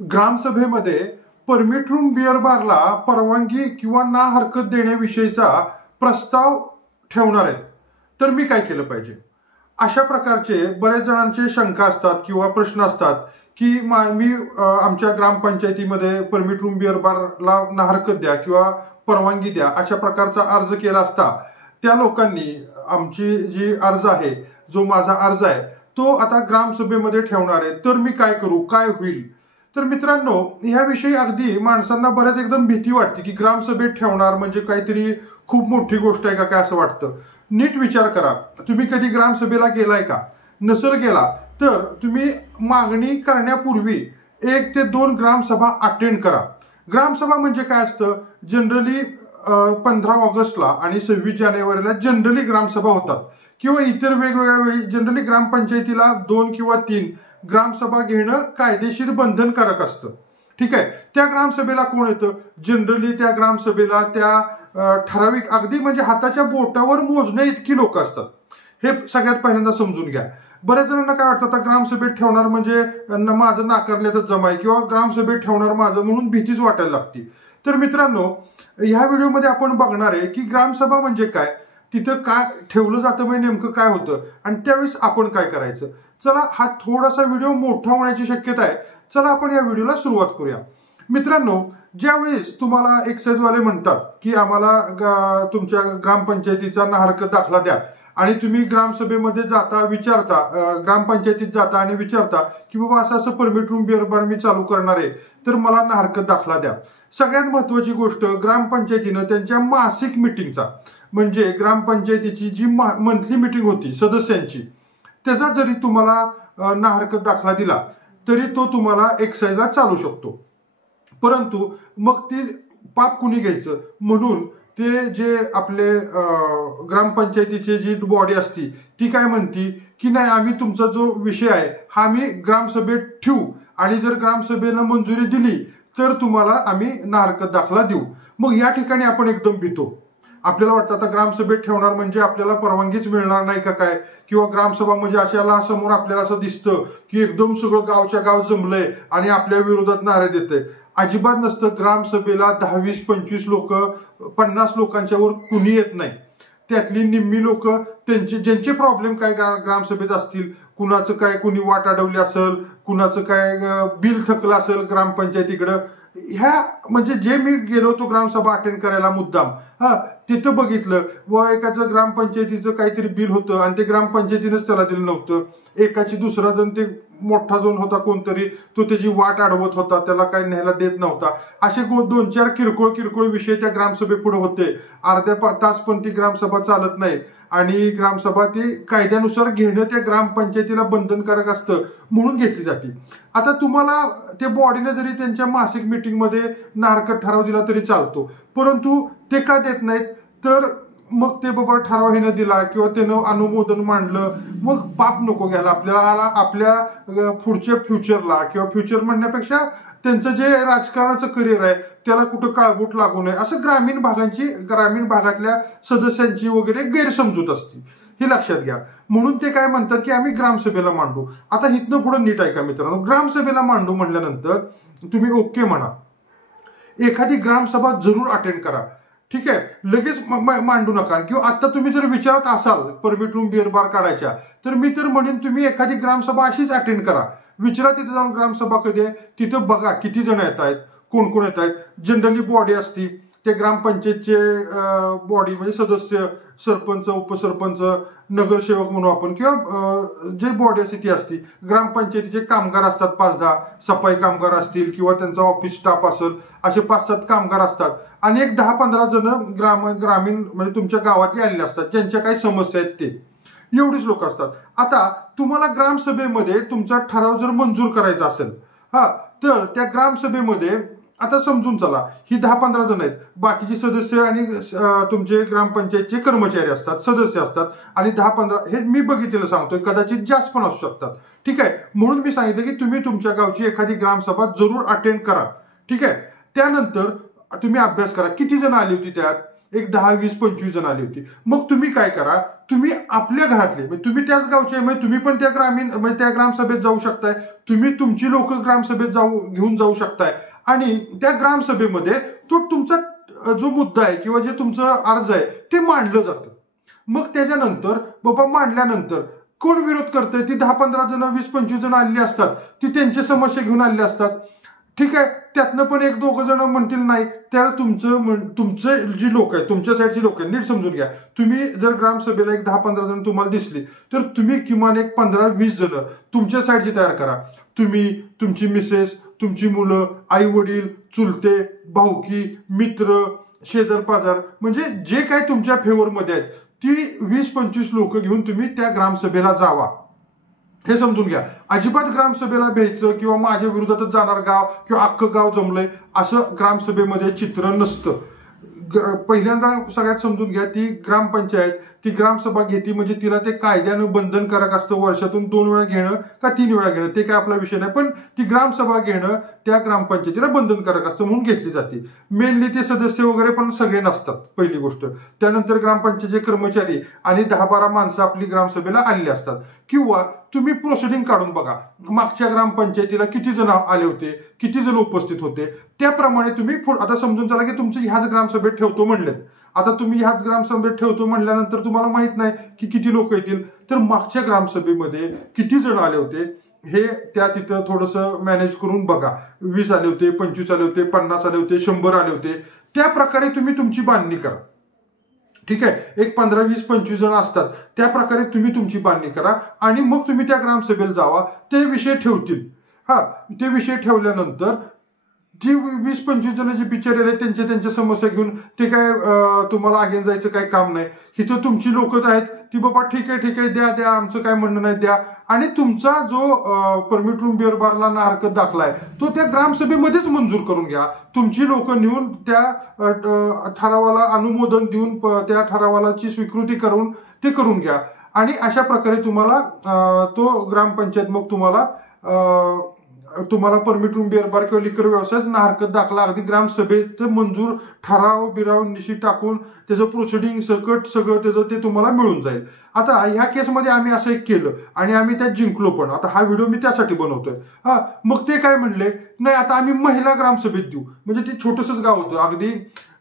ग्रामसभेमध्ये permit room beer बारला परवानगी किंवा ना हरकत देण्याविषयीचा प्रस्ताव ठेवणार आहेत, तर मी काय केलं पाहिजे? अशा प्रकारचे बऱ्याच जणांचे शंका असतात किंवा प्रश्न असतात की मी आमच्या ग्रामपंचायतीमध्ये परमिट रूम बिअर बारला ना हरकत द्या किंवा परवानगी द्या अशा प्रकारचा अर्ज केला असता त्या लोकांनी आमची जी अर्ज आहे, जो माझा अर्ज आहे तो आता ग्रामसभेमध्ये ठेवणार आहे, तर मी काय करू, काय होईल? तर मित्रांनो, ह्याविषयी अगदी माणसांना बऱ्याच एकदम भीती वाटते की ग्रामसभेत ठेवणार म्हणजे काहीतरी खूप मोठी गोष्ट आहे का काय असं वाटतं. नीट विचार करा, तुम्ही कधी ग्रामसभेला गेलाय का? नसेल गेला तर तुम्ही मागणी करण्यापूर्वी 1 ते 2 ग्रामसभा अटेंड करा. ग्रामसभा म्हणजे काय असतं? जनरली 15 ऑगस्टला आणि 26 जानेवारीला जनरली ग्रामसभा होतात किंवा इतर वेगवेगळ्या वेळी जनरली ग्रामपंचायतीला 2 किंवा 3 ग्रामसभा घेणं कायदेशीर बंधनकारक असतं. ठीक आहे. त्या ग्रामसभेला कोण येतं? जनरली त्या ग्रामसभेला त्या ठराविक अगदी म्हणजे हाताच्या बोटावर मोजण्या इतकी लोक असतात. हे सगळ्यात पहिल्यांदा समजून घ्या. बऱ्याच जणांना काय वाटतं, आता ग्रामसभेत ठेवणार म्हणजे माझं नाकारल्याचं जमाय किंवा ग्रामसभेत ठेवणार माझं म्हणून भीतीच वाटायला लागते. तर मित्रांनो, ह्या व्हिडिओमध्ये आपण बघणार आहे की ग्रामसभा म्हणजे काय, तिथं काय ठेवलं जातं, म्हणजे नेमकं काय होतं आणि त्यावेळेस आपण काय करायचं. चला, हा थोडासा व्हिडिओ मोठा होण्याची शक्यता आहे. चला आपण या व्हिडिओला सुरुवात करूया. मित्रांनो, ज्यावेळेस तुम्हाला एक्साईजवाले म्हणतात की आम्हाला तुमच्या ग्रामपंचायतीचा ना हरकत दाखला द्या आणि तुम्ही ग्रामसभेमध्ये जाता, विचारता, ग्रामपंचायतीत जाता आणि विचारता की बाबा असं असं परमिट रूम बिअर बार मी चालू करणार आहे, तर मला ना हरकत दाखला द्या. सगळ्यात महत्वाची गोष्ट, ग्रामपंचायतीनं त्यांच्या मासिक मिटिंगचा म्हणजे ग्रामपंचायतीची जी मंथली मिटिंग होती सदस्यांची, त्याचा जरी तुम्हाला ना हरकत दाखला दिला तरी तो तुम्हाला एक्साईजला चालू शकतो. परंतु मग ती पाप कुणी घ्यायचं, म्हणून ते जे आपले ग्रामपंचायतीची जी बॉडी असती ती काय म्हणती की नाही, आम्ही तुमचा जो विषय आहे हा आम्ही ग्रामसभेत ठेवू आणि जर ग्रामसभेनं मंजुरी दिली तर तुम्हाला आम्ही ना हरकत दाखला देऊ. मग या ठिकाणी आपण एकदम भीतो. आपल्याला वाटतं आता ग्रामसभेत ठेवणार म्हणजे आपल्याला परवानगीच मिळणार नाही का काय, किंवा ग्रामसभा म्हणजे अशाला समोर आपल्याला असं दिसतं की एकदम सगळं गावच्या गाव जमलंय आणि आपल्या विरोधात नारे देतंय. अजिबात नसतं. ग्रामसभेला 10, 20, 25 लोक, 50 लोकांच्या वर कुणी येत नाही. त्यातली निम्मी लोक ज्यांचे प्रॉब्लेम काय ग्रामसभेत असतील, कुणाचं काय, कुणी वाट अडवली असेल, कुणाचं काय बिल थकलं असेल ग्रामपंचायतीकडं, ह्या म्हणजे जे मी गेलो होतो ग्रामसभा अटेंड करायला मुद्दाम, तिथं बघितलं व एकाचं ग्रामपंचायतीचं काहीतरी बिल होतं आणि ते ग्रामपंचायतीनंच त्याला दिलं नव्हतं. एकाची दुसरा जण, ते मोठा जण होता कोणतरी, तो त्याची वाट अडवत होता, त्याला काही न्यायला देत नव्हता. असे 2-4 किरकोळ विषय त्या ग्रामसभेपुढे होते. अर्ध्या तास पण ती ग्रामसभा चालत नाही आणि ग्रामसभा ती कायद्यानुसार घेणं त्या ग्रामपंचायतीला बंधनकारक असतं म्हणून घेतली जाते. आता तुम्हाला त्या बॉडीने जरी त्यांच्या मासिक मिटिंगमध्ये ना हरकत ठराव दिला तरी चालतो, परंतु ते का देत नाहीत? तर मग ते बाबा ठराव हिनं दिला किंवा त्यानं अनुमोदन मांडलं, मग पाप नको घ्यायला आपल्याला आपल्या पुढच्या फ्युचरला, किंवा फ्युचर म्हणण्यापेक्षा त्यांचं जे राजकारणाचं करिअर आहे त्याला कुठं काळबोट लागू नये, असं ग्रामीण भागातल्या सदस्यांची वगैरे गैरसमजूत असते. हे लक्षात घ्या. म्हणून ते काय म्हणतात की आम्ही ग्रामसभेला मांडू. आता इथनं पुढे नीट आहे का मित्रांनो, ग्रामसभेला मांडू म्हणल्यानंतर तुम्ही ओके म्हणा, एखादी ग्रामसभा जरूर अटेंड करा. ठीक आहे, लगेच मांडू नका. किंवा आता तुम्ही जर विचारत असाल परमिट रूम बिअर बार काढायच्या, तर मी तर म्हणेन तुम्ही एखादी ग्रामसभा अशीच अटेंड करा. विचारा तिथे जाऊन ग्रामसभा कधी आहे, तिथं बघा किती जण येत आहेत, कोण कोण येत आहेत. जनरली बॉडी असती, ते ग्रामपंचायतचे बॉडी म्हणजे सदस्य, सरपंच, उपसरपंच, नगरसेवक म्हणू आपण, किंवा जे बॉडी असते ती असती. ग्रामपंचायतीचे कामगार असतात 5-10, सफाई कामगार असतील किंवा त्यांचा ऑफिस स्टाफ असेल, असे 5-7 कामगार असतात आणि एक 10-15 जण ग्रामीण म्हणजे तुमच्या गावातले आलेले असतात, ज्यांच्या काही समस्या आहेत ते. एवढीच लोक असतात. आता तुम्हाला ग्रामसभेमध्ये तुमचा ठराव जर मंजूर करायचा असेल, तर त्या ग्रामसभेमध्ये आता समजून चला, ही 10-15 जण आहेत, बाकीचे सदस्य आणि तुमचे ग्रामपंचायतचे कर्मचारी असतात, सदस्य असतात, आणि 10-15 हे मी बघितलेलं सांगतोय, कदाचित जास्त पण असू शकतात. ठीक आहे, म्हणून मी सांगितलं की तुम्ही तुमच्या गावची एखादी ग्रामसभा जरूर अटेंड करा. ठीक आहे, त्यानंतर तुम्ही अभ्यास करा किती जण आली होती त्यात, एक 10, 20, 25 जण आली होती. मग तुम्ही काय करा, तुम्ही आपल्या घरातले म्हणजे तुम्ही त्याच गावचे म्हणजे तुम्ही पण त्या म्हणजे त्या ग्रामसभेत जाऊ शकताय. तुम्ही तुमची लोक ग्रामसभेत घेऊन जाऊ शकताय आणि त्या ग्रामसभेमध्ये तो तुमचा जो मुद्दा आहे किंवा जे तुमचं अर्ज आहे ते मांडलं जातं. मग त्याच्यानंतर बाबा मांडल्यानंतर कोण विरोध करतंय, ती 10-15 जण 20-25 जण आलेली असतात, ती त्यांची समस्या घेऊन आलेली असतात. ठीक आहे, त्यातनं पण 1-2 जण म्हणतील नाही, त्याला तुमचं जी लोक आहेत, तुमच्या साईडची लोक आहेत, नीट समजून घ्या. तुम्ही जर ग्रामसभेला एक 10-15 जण तुम्हाला दिसली तर तुम्ही किमान एक 15-20 जण तुमच्या साईडची तयार करा. तुम्ही, तुमची मिसेस, तुमची मुलं, आई वडील, चुलते, भाऊकी, मित्र, शेजार पाजार म्हणजे जे काही तुमच्या फेवरमध्ये आहेत ती 20-25 लोक घेऊन तुम्ही त्या ग्रामसभेला जावा. हे समजून घ्या. अजिबात ग्रामसभेला भ्यायचं किंवा माझ्या विरोधातच जाणार गाव किंवा अख्खं गाव जमलंय असं ग्रामसभेमध्ये चित्र नसतं. पहिल्यांदा सगळ्यात समजून घ्या, ती ग्रामपंचायत ती ग्रामसभा घेते म्हणजे तिला ते कायद्यानं बंधनकारक असतं वर्षातून 2 वेळा घेणं का 3 वेळा घेणं ते काय आपला विषय नाही, पण ती ग्रामसभा घेणं त्या ग्रामपंचायतीला बंधनकारक असतं म्हणून घेतली जाते. मेनली ते सदस्य वगैरे पण सगळे नसतात पहिली गोष्ट. त्यानंतर ग्रामपंचायतीचे कर्मचारी आणि 10-12 माणसं आपली ग्रामसभेला आलेली असतात. किंवा तुम्ही प्रोसिडिंग काढून बघा, मागच्या ग्रामपंचायतीला किती जण आले होते, किती जण उपस्थित होते, त्याप्रमाणे तुम्ही आता समजून चला की तुमचं ह्याच ग्रामसभेत ठेवतो म्हणलेत. आता तुम्ही ह्याच ग्रामसभेत ठेवतो म्हणल्यानंतर तुम्हाला माहित नाही की किती लोक येतील, तर मागच्या ग्रामसभेमध्ये किती जण आले होते हे त्या तिथं थोडंसं मॅनेज करून बघा. 20 आले होते, 25 आले होते, 50 आले होते, 100 आले होते, त्या प्रकारे तुम्ही तुमची बांधणी करा. ठीक आहे, एक 15, 20, 25 जण असतात, त्या प्रकारे तुम्ही तुमची बांधणी करा आणि मग तुम्ही त्या ग्रामसभेला जावा. ते विषय ठेवतील. ते विषय ठेवल्यानंतर जी 20-25 जण जे बिचारे आहेत त्यांच्या समस्या घेऊन ते काय तुम्हाला आगेन जायचं काय काम नाही. इथं तुमची लोक आहेत ती बाबा ठीक आहे द्या आमचं काय म्हणणं नाही द्या. आणि तुमचा जो परमिट रूम बिअर बारला ना हरकत दाखला आहे तो त्या ग्रामसभेमध्येच मंजूर करून घ्या. तुमची लोक नेऊन त्या ठरावाला अनुमोदन देऊन त्या ठरावाची स्वीकृती करून ते करून घ्या. आणि अशा प्रकारे तुम्हाला तो ग्रामपंचायत मग तुम्हाला परमिट रूम बिअर बार किंवा लिकर व्यवसाय ना हरकत दाखला अगदी ग्रामसभेत मंजूर ठराव निशी टाकून त्याचं प्रोसिडिंग सकट सगळं त्याचं ते तुम्हाला मिळून जाईल. आता ह्या केसमध्ये आम्ही असं एक केलं आणि आम्ही त्यात जिंकलो पण. आता हा व्हिडिओ मी त्यासाठी बनवतोय. मग ते काय म्हणले, नाही आता आम्ही महिला ग्रामसभेत देऊ. म्हणजे ते छोटंसंच गाव होतं, अगदी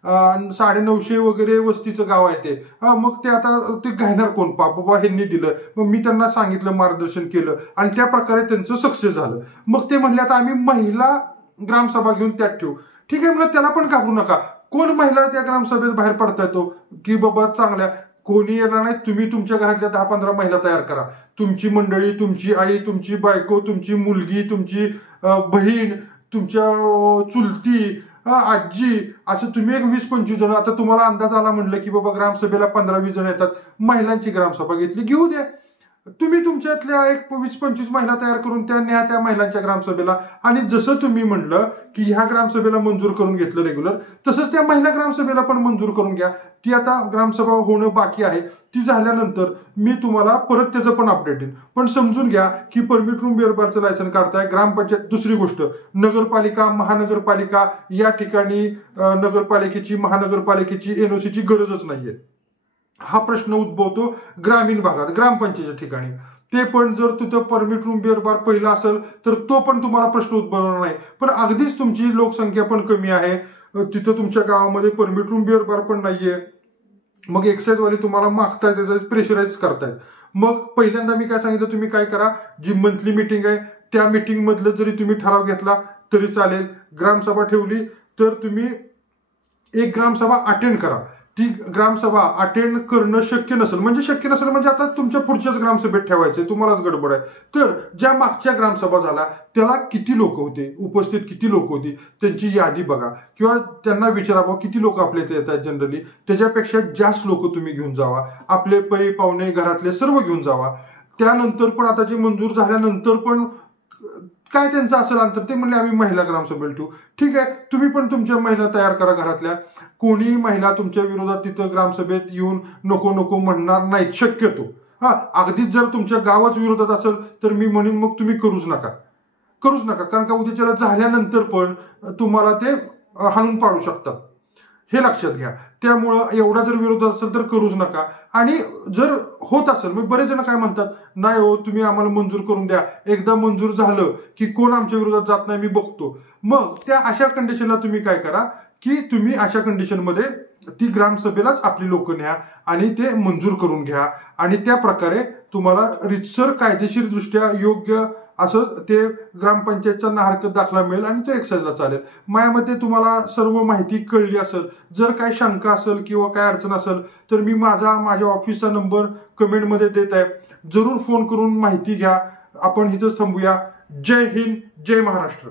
950 वगैरे वस्तीचं गाव आहे ते. मग ते आता ते घेणार कोण, बाबा ह्यांनी दिलं. मग मी त्यांना सांगितलं, मार्गदर्शन केलं आणि त्या प्रकारे त्यांचं सक्सेस झालं. मग ते म्हणले आता आम्ही महिला ग्रामसभा घेऊन त्यात ठेवू. ठीक आहे म्हणलं, त्याला पण घाबरू नका. कोण महिला त्या ग्रामसभेत बाहेर पडता येतो की बाबा चांगल्या कोणी येणार नाही. तुम्ही तुमच्या घरातल्या 10-15 महिला तयार करा. तुमची मंडळी, तुमची आई, तुमची बायको, तुमची मुलगी, तुमची बहीण, तुमच्या चुलती, आजी, असं तुम्ही एक 20-25 जण. आता तुम्हाला अंदाज आला म्हणलं की बाबा ग्रामसभेला 15-20 जण येतात, महिलांची ग्रामसभा घेतली, घेऊ द्या. तुम्ही तुमच्यातल्या एक 20-25 महिला तयार करून त्या महिलांच्या ग्रामसभेला. आणि जसं तुम्ही म्हणलं की ह्या ग्रामसभेला मंजूर करून घेतलं रेग्युलर, तसंच त्या महिला ग्रामसभेला पण मंजूर करून घ्या. ती आता ग्रामसभा होणं बाकी आहे, ती झाल्यानंतर मी तुम्हाला परत त्याचं पण अपडेट देईन. पण समजून घ्या की परमिट रूम बिअर बारचं लायसन काढताय ग्रामपंचायत. दुसरी गोष्ट, नगरपालिका, महानगरपालिका या ठिकाणी नगरपालिकेची, महानगरपालिकेची एनओसीची गरजच नाहीये. हा प्रश्न उद्भवतो ग्रामीण भागात, ग्रामपंचायतीच्या ठिकाणी. ते पण जर तिथं परमिट रूम बिअर बार पहिला असेल तर तो पण तुम्हाला प्रश्न उद्भवणार नाही. पण अगदीच तुमची लोकसंख्या पण कमी आहे, तिथं तुमच्या गावामध्ये परमिट रूम बिअर बार पण नाहीये, मग एक्साईजवाले तुम्हाला मागतायत, त्याचं प्रेशराईज करतायत. मग पहिल्यांदा मी काय सांगितलं, तुम्ही काय करा, जी मंथली मिटिंग आहे त्या मिटिंग मधलं जरी तुम्ही ठराव घेतला तरी चालेल. ग्रामसभा ठेवली तर तुम्ही एक ग्रामसभा अटेंड करा. ती ग्रामसभा अटेंड करणं शक्य नसेल म्हणजे आता तुमच्या पुढच्याच ग्रामसभेत ठेवायचे, तुम्हालाच गडबड आहे, तर ज्या मागच्या ग्रामसभा झाला त्याला किती लोक होते उपस्थित, किती लोक होती त्यांची यादी बघा किंवा त्यांना विचारा किती लोक आपले इथे येतात जनरली. त्याच्यापेक्षा जास्त लोक तुम्ही घेऊन जावा, आपले पै पाहुणे घरातले सर्व घेऊन जावा. त्यानंतर पण आता जे मंजूर झाल्यानंतर पण काय त्यांचं असेल अंतर, ते म्हणले आम्ही महिला ग्रामसभेला ठेवू. ठीक आहे, तुम्ही पण तुमच्या महिला तयार करा घरातल्या. कोणी महिला तुमच्या विरोधात तिथं ग्रामसभेत येऊन नको म्हणणार नाहीत शक्यतो. अगदीच जर तुमच्या गावाच विरोधात असेल तर मी म्हणेन मग तुम्ही करूच नका. कारण का उद्याच्याला झाल्यानंतर पण तुम्हाला ते हाणून पाडू शकतात, हे लक्षात घ्या. त्यामुळं एवढा जर विरोध असेल तर करूच नका. आणि जर होत असेल, मग बरेच जण काय म्हणतात, नाही हो तुम्ही आम्हाला मंजूर करून द्या, एकदा मंजूर झालं की कोण आमच्या विरोधात जात नाही मी बघतो. मग त्या अशा कंडिशनला तुम्ही काय करा की तुम्ही अशा कंडिशनमध्ये ती ग्रामसभेलाच आपली लोक न्या आणि ते मंजूर करून घ्या. आणि त्या प्रकारे तुम्हाला रितसर कायदेशीर दृष्ट्या योग्य असं ते ग्रामपंचायतचा ना हरकत दाखला मिळेल आणि तो एक्साईजला चालेल. माझ्यामध्ये तुम्हाला सर्व माहिती कळली असेल. जर काय शंका असेल किंवा काय अडचण असेल तर मी माझ्या ऑफिसचा नंबर कमेंटमध्ये देत आहे, जरूर फोन करून माहिती घ्या. आपण इथंच थांबूया. जय हिंद, जय महाराष्ट्र.